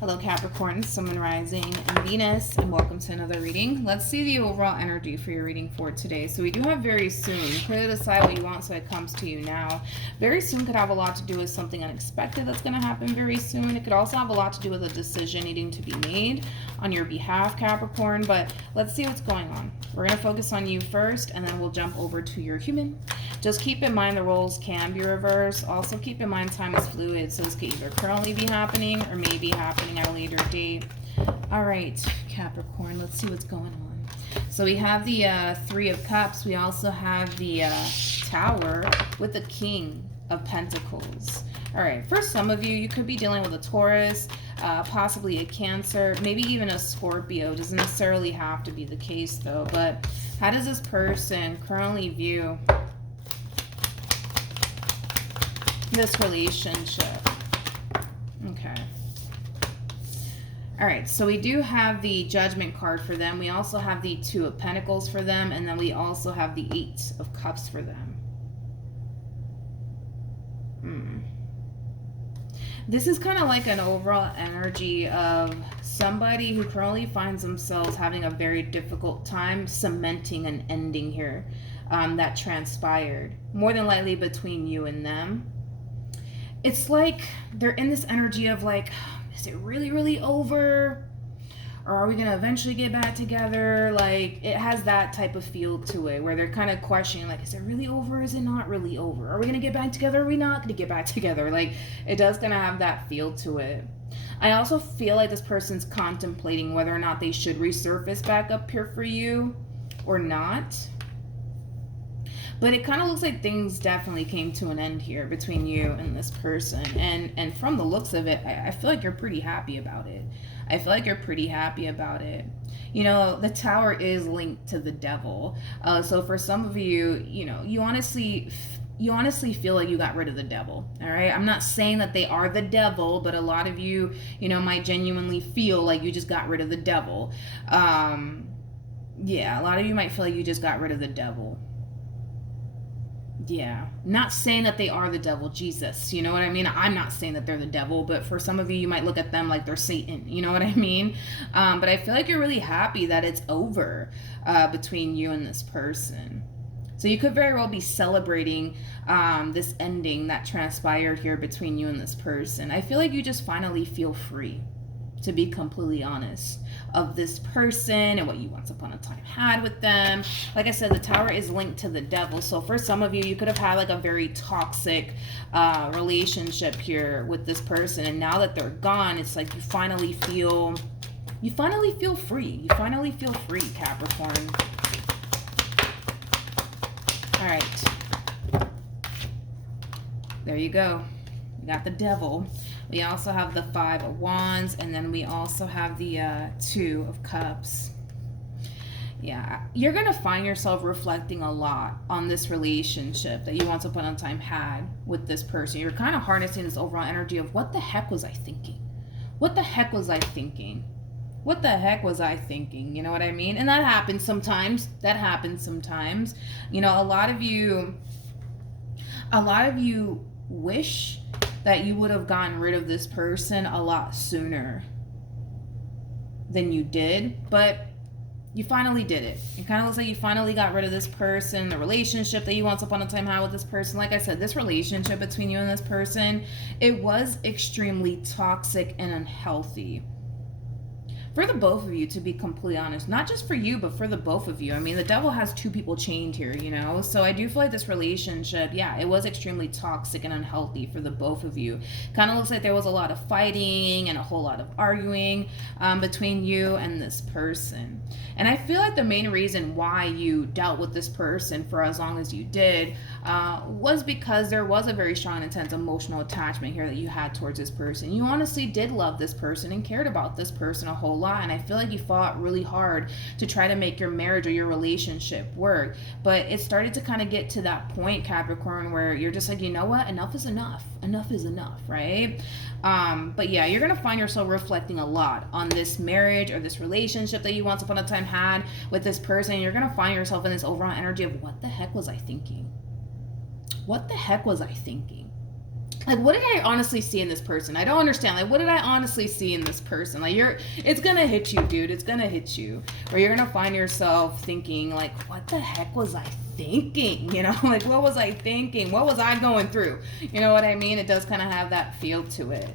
Hello Capricorn, Sun, Moon, Rising, and Venus, and welcome to another reading. Let's see the overall energy for your reading for today. So we do have very soon. Clearly decide what you want so it comes to you now. Very soon could have a lot to do with something unexpected that's going to happen very soon. It could also have a lot to do with a decision needing to be made on your behalf, Capricorn. But let's see what's going on. We're going to focus on you first, and then we'll jump over to your human. Just keep in mind the roles can be reversed. Also keep in mind time is fluid, so this could either currently be happening or may be happening at a later date. All right, Capricorn, let's see what's going on. So we have the Three of Cups. We also have the Tower with the King of Pentacles. All right, for some of you, you could be dealing with a Taurus, possibly a Cancer, maybe even a Scorpio. Doesn't necessarily have to be the case though, but how does this person currently view this relationship? Okay. All right, so we do have the Judgment card for them. We also have the Two of Pentacles for them, and then we also have the Eight of Cups for them. This is kind of like an overall energy of somebody who currently finds themselves having a very difficult time cementing an ending here that transpired, more than likely between you and them. It's like they're in this energy of like, is it really, really over? Or are we going to eventually get back together? Like, it has that type of feel to it where they're kind of questioning, like, is it really over? Is it not really over? Are we going to get back together? Are we not going to get back together? Like, it does kind of have that feel to it. I also feel like this person's contemplating whether or not they should resurface back up here for you or not. But it kind of looks like things definitely came to an end here between you and this person. And from the looks of it, I feel like you're pretty happy about it. I feel like you're pretty happy about it. You know, the Tower is linked to the Devil. So for some of you, you know, you honestly feel like you got rid of the devil. All right. I'm not saying that they are the devil, but a lot of you, you know, might genuinely feel like you just got rid of the devil. Yeah, a lot of you might feel like you just got rid of the devil. Yeah, not saying that they are the devil, Jesus, you know what I mean? I'm not saying that they're the devil, but for some of you, you might look at them like they're Satan, you know what I mean? But I feel like you're really happy that it's over between you and this person. So you could very well be celebrating this ending that transpired here between you and this person. I feel like you just finally feel free, to be completely honest, of this person and what you once upon a time had with them. Like I said, the Tower is linked to the Devil. So for some of you, you could have had like a very toxic relationship here with this person. And now that they're gone, it's like you finally feel free. You finally feel free, Capricorn. All right. There you go. You got the Devil. We also have the Five of Wands, and then we also have the Two of Cups. Yeah, you're going to find yourself reflecting a lot on this relationship that you once upon a time had with this person. You're kind of harnessing this overall energy of what the heck was I thinking? What the heck was I thinking? What the heck was I thinking? You know what I mean? And that happens sometimes. You know, a lot of you wish that you would have gotten rid of this person a lot sooner than you did, but you finally did it. It kind of looks like you finally got rid of this person, the relationship that you once upon a time had with this person. Like I said, this relationship between you and this person, it was extremely toxic and unhealthy. For the both of you, to be completely honest, not just for you, but for the both of you. I mean, the Devil has two people chained here, you know? So I do feel like this relationship, yeah, it was extremely toxic and unhealthy for the both of you. Kind of looks like there was a lot of fighting and a whole lot of arguing between you and this person. And I feel like the main reason why you dealt with this person for as long as you did was because there was a very strong and intense emotional attachment here that you had towards this person. You honestly did love this person and cared about this person a whole lot, and I feel like you fought really hard to try to make your marriage or your relationship work. But it started to kind of get to that point, Capricorn, where you're just like, you know what, enough is enough. Enough is enough, right? But yeah, you're gonna find yourself reflecting a lot on this marriage or this relationship that you once upon a time had with this person. You're gonna find yourself in this overall energy of what the heck was I thinking? What the heck was I thinking? like, what did I honestly see in this person? I don't understand. Like, what did I honestly see in this person? Like, it's gonna hit you, dude. It's gonna hit you. Where you're gonna find yourself thinking, like, what the heck was I thinking? You know, like, what was I thinking? What was I going through? You know what I mean? It does kind of have that feel to it.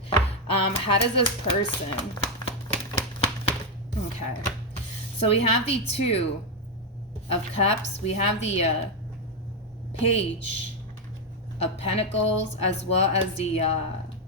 How does this person... Okay. So we have the Two of Cups. We have the Page of Pentacles, as well as the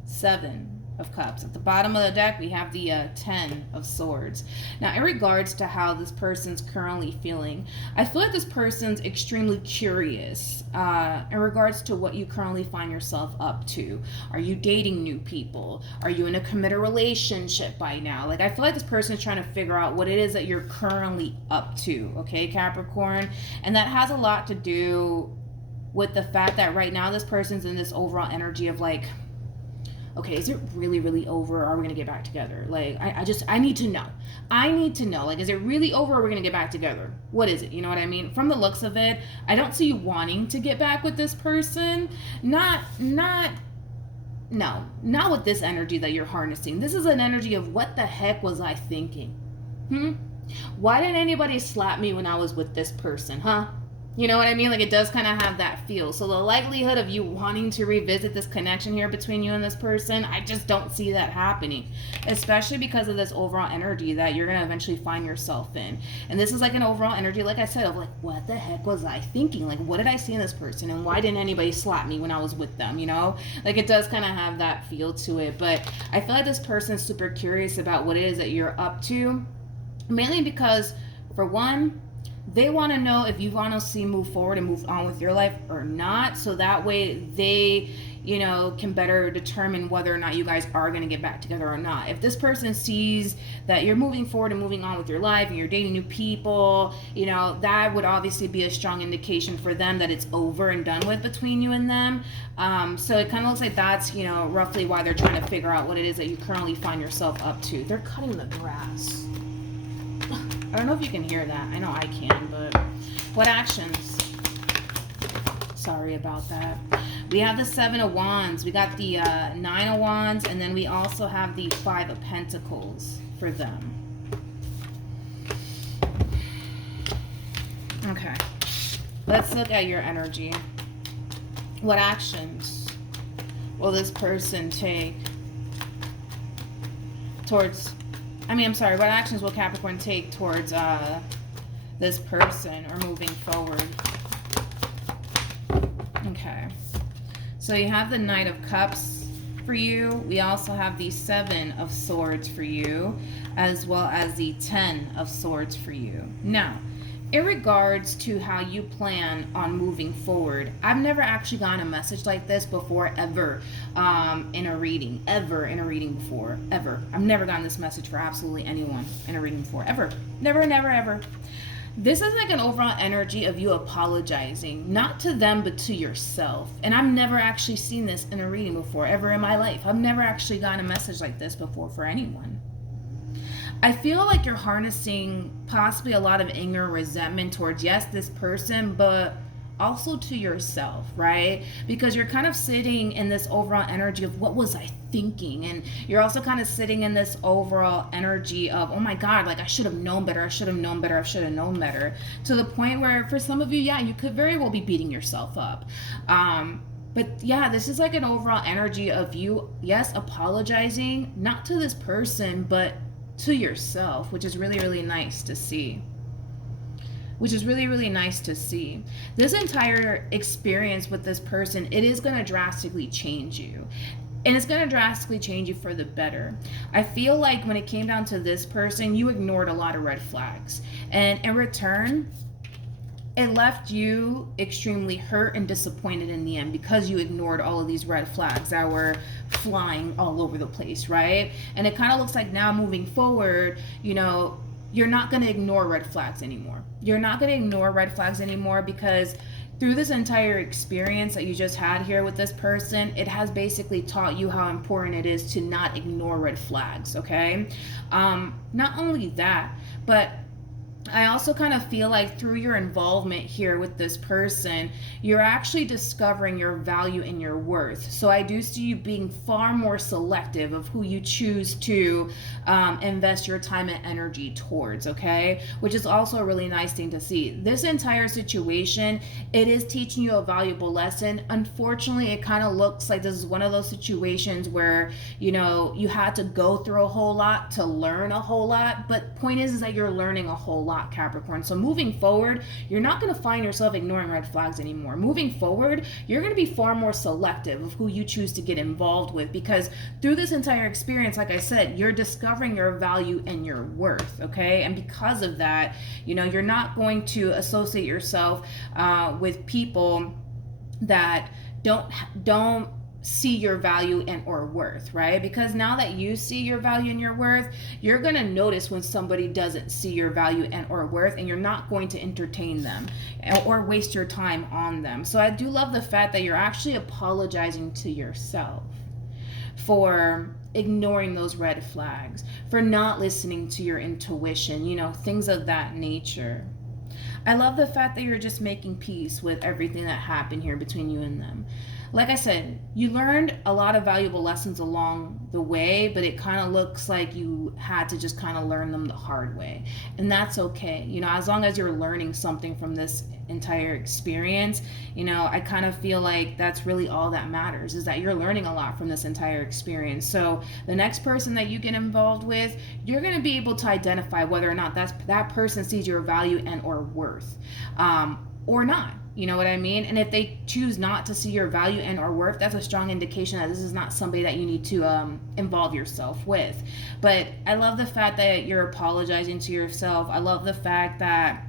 Seven of Cups. At the bottom of the deck, we have the 10 of Swords. Now, in regards to how this person's currently feeling, I feel like this person's extremely curious in regards to what you currently find yourself up to. Are you dating new people? Are you in a committed relationship by now? Like, I feel like this person is trying to figure out what it is that you're currently up to, okay, Capricorn? And that has a lot to do with the fact that right now this person's in this overall energy of like, okay, is it really, really over? Or are we going to get back together? Like, I need to know. I need to know. Like, is it really over or are we going to get back together? What is it? You know what I mean? From the looks of it, I don't see you wanting to get back with this person. Not with this energy that you're harnessing. This is an energy of what the heck was I thinking? Why didn't anybody slap me when I was with this person, huh? You know what I mean? Like, it does kind of have that feel. So the likelihood of you wanting to revisit this connection here between you and this person, I just don't see that happening. Especially because of this overall energy that you're going to eventually find yourself in. And this is like an overall energy, like I said, of like, what the heck was I thinking? Like, what did I see in this person? And why didn't anybody slap me when I was with them, you know? Like, it does kind of have that feel to it. But I feel like this person is super curious about what it is that you're up to. Mainly because, for one, they want to know if you want to see move forward and move on with your life or not. So that way they, you know, can better determine whether or not you guys are going to get back together or not. If this person sees that you're moving forward and moving on with your life and you're dating new people, you know, that would obviously be a strong indication for them that it's over and done with between you and them. So it kind of looks like that's, you know, roughly why they're trying to figure out what it is that you currently find yourself up to. They're cutting the grass. I don't know if you can hear that. I know I can, but what actions? Sorry about that. We have the Seven of Wands. We got the Nine of Wands, and then we also have the Five of Pentacles for them. Okay. Let's look at your energy. What actions will this person take towards... what actions will Capricorn take towards this person or moving forward? Okay. So you have the Knight of Cups for you. We also have the Seven of Swords for you, as well as the 10 of Swords for you. Now, in regards to how you plan on moving forward, I've never actually gotten a message like this before, ever, in a reading before, ever. I've never gotten this message for absolutely anyone in a reading before, ever. Never, never, ever. This is like an overall energy of you apologizing, not to them, but to yourself. And I've never actually seen this in a reading before, ever in my life. I've never actually gotten a message like this before for anyone. I feel like you're harnessing possibly a lot of anger and resentment towards, yes, this person, but also to yourself, right? Because you're kind of sitting in this overall energy of what was I thinking? And you're also kind of sitting in this overall energy of, oh my God, like I should have known better. I should have known better. I should have known better. To the point where for some of you, yeah, you could very well be beating yourself up. But yeah, this is like an overall energy of you, yes, apologizing, not to this person, but to yourself, which is really, really nice to see. This entire experience with this person, it is going to drastically change you. And it's going to drastically change you for the better. I feel like when it came down to this person, you ignored a lot of red flags. And in return, it left you extremely hurt and disappointed in the end because you ignored all of these red flags that were flying all over the place, right? And it kind of looks like now moving forward, you know, you're not going to ignore red flags anymore. You're not going to ignore red flags anymore because through this entire experience that you just had here with this person, it has basically taught you how important it is to not ignore red flags, okay? Not only that, but I also kind of feel like through your involvement here with this person, you're actually discovering your value and your worth. So I do see you being far more selective of who you choose to invest your time and energy towards, okay? Which is also a really nice thing to see. This entire situation, it is teaching you a valuable lesson. Unfortunately, it kind of looks like this is one of those situations where, you know, you had to go through a whole lot to learn a whole lot. But point is that you're learning a whole lot, Capricorn. So moving forward, you're not going to find yourself ignoring red flags anymore. Moving forward, you're going to be far more selective of who you choose to get involved with, because through this entire experience, like I said, you're discovering your value and your worth, okay? And because of that, you know, you're not going to associate yourself with people that don't see your value and or worth, right? Because now that you see your value and your worth, you're going to notice when somebody doesn't see your value and or worth, and you're not going to entertain them or waste your time on them. So I do love the fact that you're actually apologizing to yourself for ignoring those red flags, for not listening to your intuition, you know, things of that nature. I love the fact that you're just making peace with everything that happened here between you and them. Like I said, you learned a lot of valuable lessons along the way, but it kind of looks like you had to just kind of learn them the hard way. And that's okay. You know, as long as you're learning something from this entire experience, you know, I kind of feel like that's really all that matters, is that you're learning a lot from this entire experience. So the next person that you get involved with, you're going to be able to identify whether or not that person sees your value and or worth, or not. You know what I mean? And if they choose not to see your value and or worth, that's a strong indication that this is not somebody that you need to involve yourself with. But I love the fact that you're apologizing to yourself. I love the fact that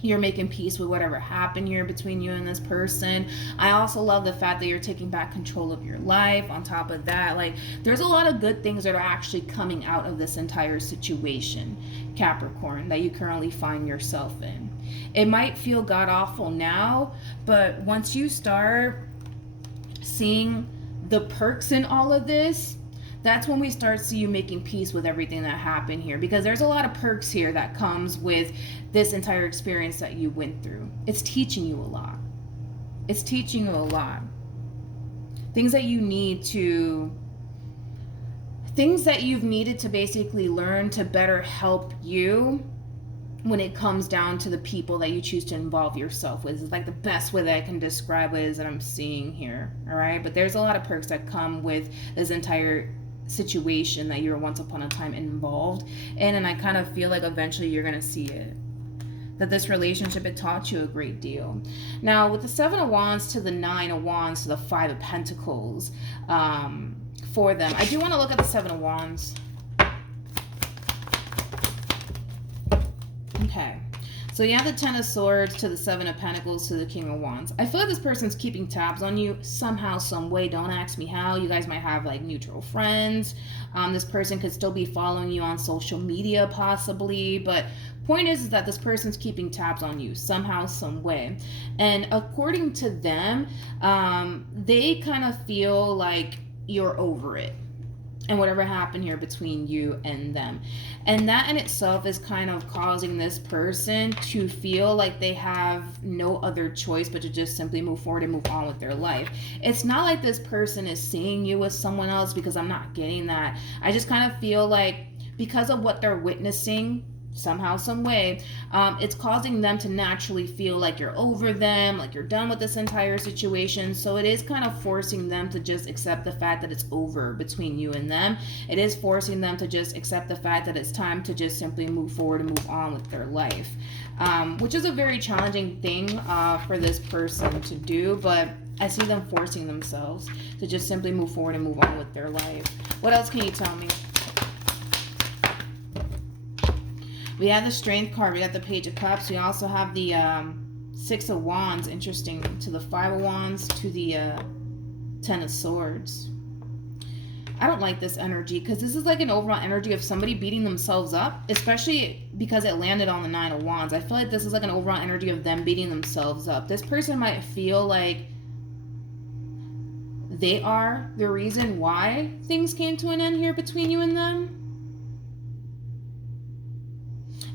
you're making peace with whatever happened here between you and this person. I also love the fact that you're taking back control of your life. On top of that, like, there's a lot of good things that are actually coming out of this entire situation, Capricorn, that you currently find yourself in. It might feel god awful now, but once you start seeing the perks in all of this, that's when we start see you making peace with everything that happened here, because there's a lot of perks here that comes with this entire experience that you went through. It's teaching you a lot. It's teaching you a lot. Things that you've needed to basically learn to better help you when it comes down to the people that you choose to involve yourself with. It's like the best way that I can describe it is that I'm seeing here. All right. But there's a lot of perks that come with this entire situation that you were once upon a time involved in, and I kind of feel like eventually you're going to see it, that this relationship, it taught you a great deal. Now with the 7 of Wands to the 9 of Wands to the 5 of Pentacles, for them, I do want to look at the 7 of Wands. Okay, so you have the 10 of Swords to the 7 of Pentacles to the King of Wands. I feel like this person's keeping tabs on you somehow, some way. Don't ask me how. You guys might have like mutual friends. This person could still be following you on social media possibly, but point is that this person's keeping tabs on you somehow, some way. And according to them, they kind of feel like you're over it and whatever happened here between you and them. And that in itself is kind of causing this person to feel like they have no other choice but to just simply move forward and move on with their life. It's not like this person is seeing you with someone else, because I'm not getting that. I just kind of feel like because of what they're witnessing, somehow, some way, it's causing them to naturally feel like you're over them, like you're done with this entire situation. So it is kind of forcing them to just accept the fact that it's over between you and them. It is forcing them to just accept the fact that it's time to just simply move forward and move on with their life, which is a very challenging thing for this person to do, but I see them forcing themselves to just simply move forward and move on with their life. What else can you tell me? We have the Strength card. We got the Page of Cups. We also have the 6 of Wands, interesting, to the 5 of Wands, to the 10 of Swords. I don't like this energy, because this is like an overall energy of somebody beating themselves up, especially because it landed on the 9 of Wands. I feel like this is like an overall energy of them beating themselves up. This person might feel like they are the reason why things came to an end here between you and them.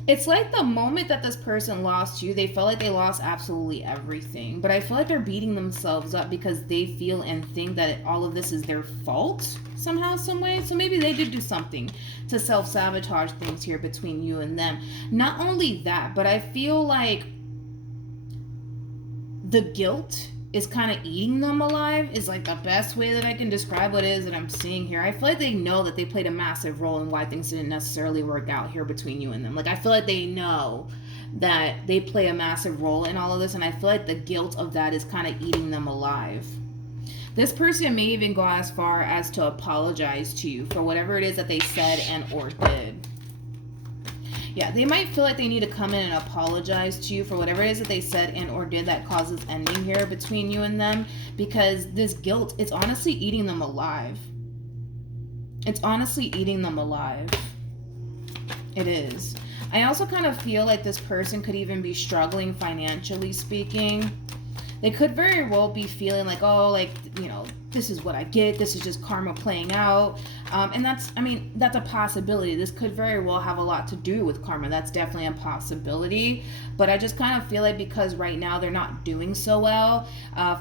It's like the moment that this person lost you, they felt like they lost absolutely everything. But I feel like they're beating themselves up because they feel and think that all of this is their fault somehow, some way. So maybe they did do something to self-sabotage things here between you and them. Not only that, but I feel like the guilt is kind of eating them alive, is like the best way that I can describe what it is that I'm seeing here. I feel like they know that they played a massive role in why things didn't necessarily work out here between you and them. Like, I feel like they know that they play a massive role in all of this, and I feel like the guilt of that is kind of eating them alive. This person may even go as far as to apologize to you for whatever it is that they said and or did. Yeah, they might feel like they need to come in and apologize to you for whatever it is that they said and or did that causes ending here between you and them, because this guilt, it's honestly eating them alive. It's honestly eating them alive. It is. I also kind of feel like this person could even be struggling financially speaking. They could very well be feeling like, oh, like, you know, this is what I get. This is just karma playing out. And that's a possibility. This could very well have a lot to do with karma. That's definitely a possibility. But I just kind of feel like because right now they're not doing so well,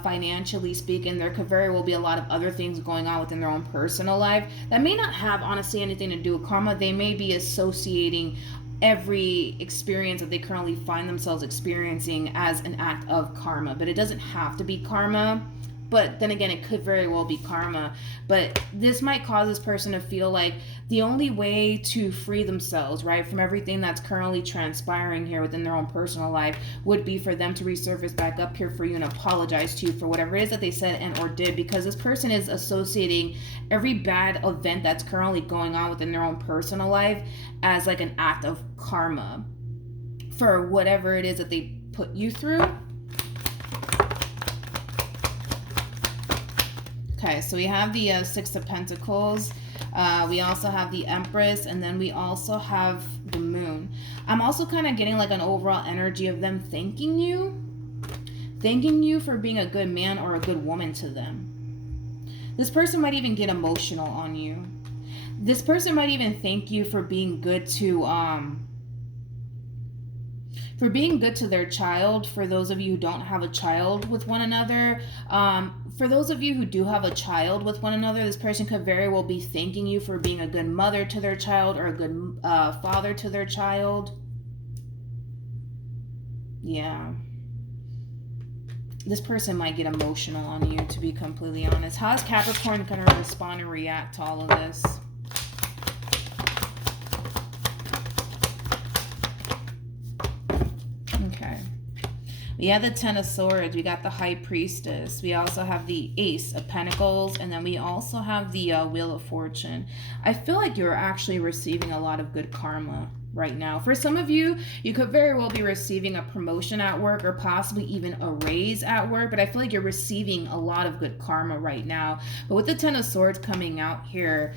financially speaking, there could very well be a lot of other things going on within their own personal life that may not have, honestly, anything to do with karma. They may be associating every experience that they currently find themselves experiencing as an act of karma, but it doesn't have to be karma. But then again, it could very well be karma. But this might cause this person to feel like the only way to free themselves, right, from everything that's currently transpiring here within their own personal life would be for them to resurface back up here for you and apologize to you for whatever it is that they said and or did, because this person is associating every bad event that's currently going on within their own personal life as like an act of karma for whatever it is that they put you through. Okay, so we have the Six of Pentacles. We also have the Empress, and then we also have the Moon. I'm also kind of getting like an overall energy of them thanking you for being a good man or a good woman to them. This person might even get emotional on you. This person might even thank you for being good to their child. For those of you who don't have a child with one another, for those of you who do have a child with one another, this person could very well be thanking you for being a good mother to their child or a good father to their child. Yeah. This person might get emotional on you, to be completely honest. How is Capricorn going to respond and react to all of this? Okay. We have the Ten of Swords. We got the High Priestess. We also have the Ace of Pentacles. And then we also have the Wheel of Fortune. I feel like you're actually receiving a lot of good karma right now. For some of you, you could very well be receiving a promotion at work or possibly even a raise at work. But I feel like you're receiving a lot of good karma right now. But with the Ten of Swords coming out here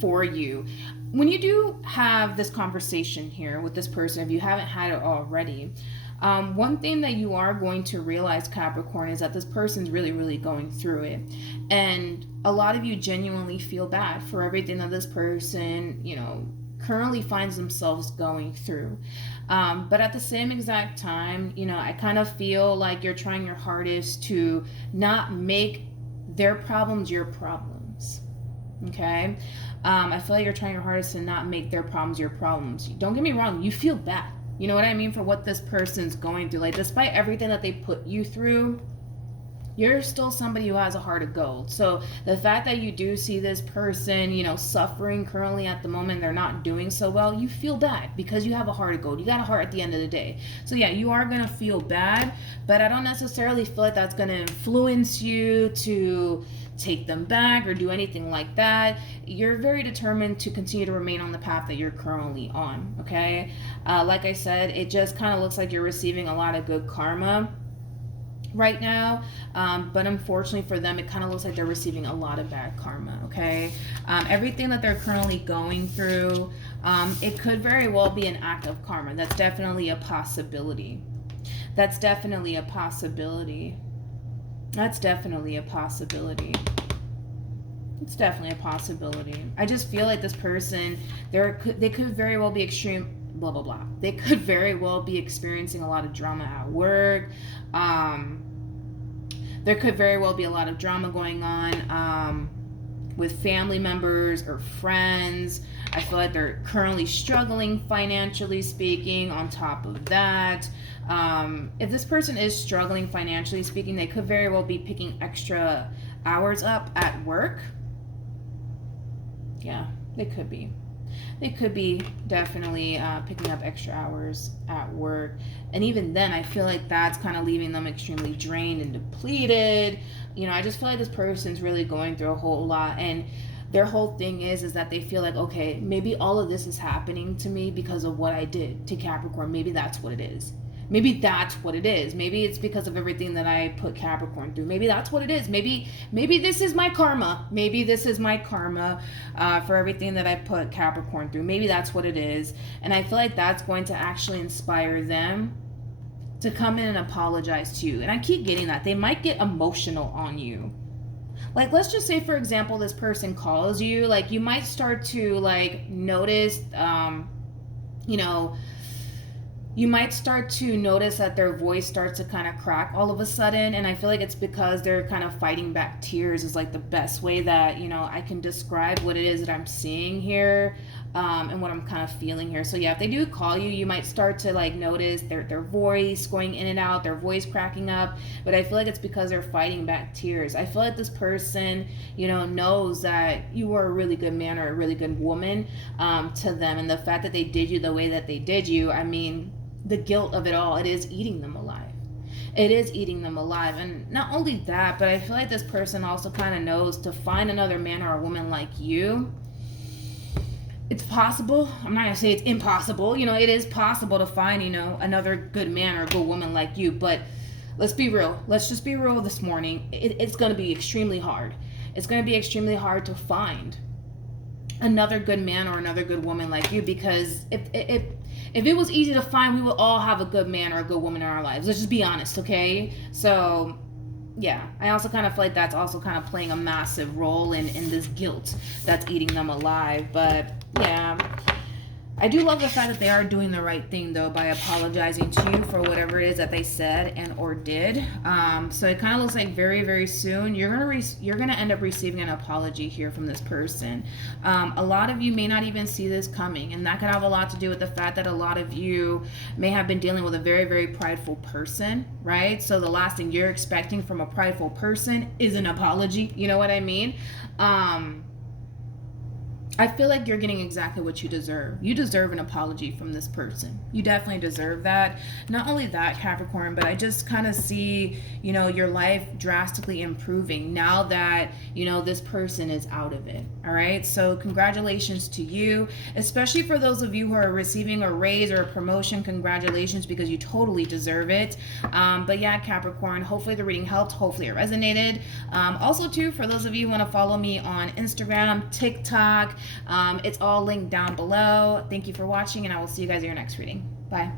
for you, when you do have this conversation here with this person, if you haven't had it already, one thing that you are going to realize, Capricorn, is that this person's really, really going through it. And a lot of you genuinely feel bad for everything that this person, you know, currently finds themselves going through. But at the same exact time, you know, I kind of feel like you're trying your hardest to not make their problems your problems. Okay? I feel like you're trying your hardest to not make their problems your problems. Don't get me wrong, you feel bad. You know what I mean? For what this person's going through. Like, despite everything that they put you through, you're still somebody who has a heart of gold. So the fact that you do see this person, you know, suffering currently at the moment, they're not doing so well, you feel bad because you have a heart of gold. You got a heart at the end of the day. So yeah, you are going to feel bad, but I don't necessarily feel like that's going to influence you to take them back or do anything like that. You're very determined to continue to remain on the path that you're currently on, okay? Like I said, it just kind of looks like you're receiving a lot of good karma right now, but unfortunately for them, it kind of looks like they're receiving a lot of bad karma, okay? Everything that they're currently going through, it could very well be an act of karma. That's definitely a possibility. That's definitely a possibility. That's definitely a possibility. It's definitely a possibility. I just feel like this person, they could very well be extreme, blah blah blah. They could very well be experiencing a lot of drama at work. There could very well be a lot of drama going on with family members or friends. I feel like they're currently struggling financially speaking. On top of that, if this person is struggling financially speaking, they could very well be picking extra hours up at work. Yeah, they could be. They could be definitely picking up extra hours at work. And even then, I feel like that's kind of leaving them extremely drained and depleted. You know, I just feel like this person's really going through a whole lot. And their whole thing is that they feel like, okay, maybe all of this is happening to me because of what I did to Capricorn. Maybe that's what it is. Maybe that's what it is. Maybe it's because of everything that I put Capricorn through. Maybe that's what it is. Maybe this is my karma. Maybe this is my karma for everything that I put Capricorn through. Maybe that's what it is. And I feel like that's going to actually inspire them to come in and apologize to you. And I keep getting that. They might get emotional on you. Like, let's just say, for example, this person calls you. Like, you might start to, like, notice, you know, you might start to notice that their voice starts to kind of crack all of a sudden. And I feel like it's because they're kind of fighting back tears is like the best way that, you know, I can describe what it is that I'm seeing here and what I'm kind of feeling here. So yeah, if they do call you, you might start to like notice their voice going in and out, their voice cracking up. But I feel like it's because they're fighting back tears. I feel like this person, you know, knows that you are a really good man or a really good woman to them. And the fact that they did you the way that they did you, I mean, the guilt of it all, it is eating them alive. It is eating them alive. And not only that, but I feel like this person also kind of knows to find another man or a woman like you, it's possible. I'm not going to say it's impossible. You know, it is possible to find, you know, another good man or a good woman like you. But let's be real. Let's just be real this morning. It's going to be extremely hard. It's going to be extremely hard to find another good man or another good woman like you, because if it was easy to find, we would all have a good man or a good woman in our lives. Let's just be honest, okay? So yeah, I also kind of feel like that's also kind of playing a massive role in this guilt that's eating them alive. But yeah, I do love the fact that they are doing the right thing though by apologizing to you for whatever it is that they said and or did. So it kind of looks like very, very soon you're gonna end up receiving an apology here from this person. A lot of you may not even see this coming, and that could have a lot to do with the fact that a lot of you may have been dealing with a very, very prideful person, right? So the last thing you're expecting from a prideful person is an apology. You know what I mean? I feel like you're getting exactly what you deserve. You deserve an apology from this person. You definitely deserve that. Not only that, Capricorn, but I just kind of see, you know, your life drastically improving now that, you know, this person is out of it. All right. So congratulations to you, especially for those of you who are receiving a raise or a promotion. Congratulations, because you totally deserve it. But yeah, Capricorn, hopefully the reading helped. Hopefully it resonated. Also, too, for those of you who want to follow me on Instagram, TikTok, it's all linked down below. Thank you for watching, and I will see you guys in your next reading. Bye.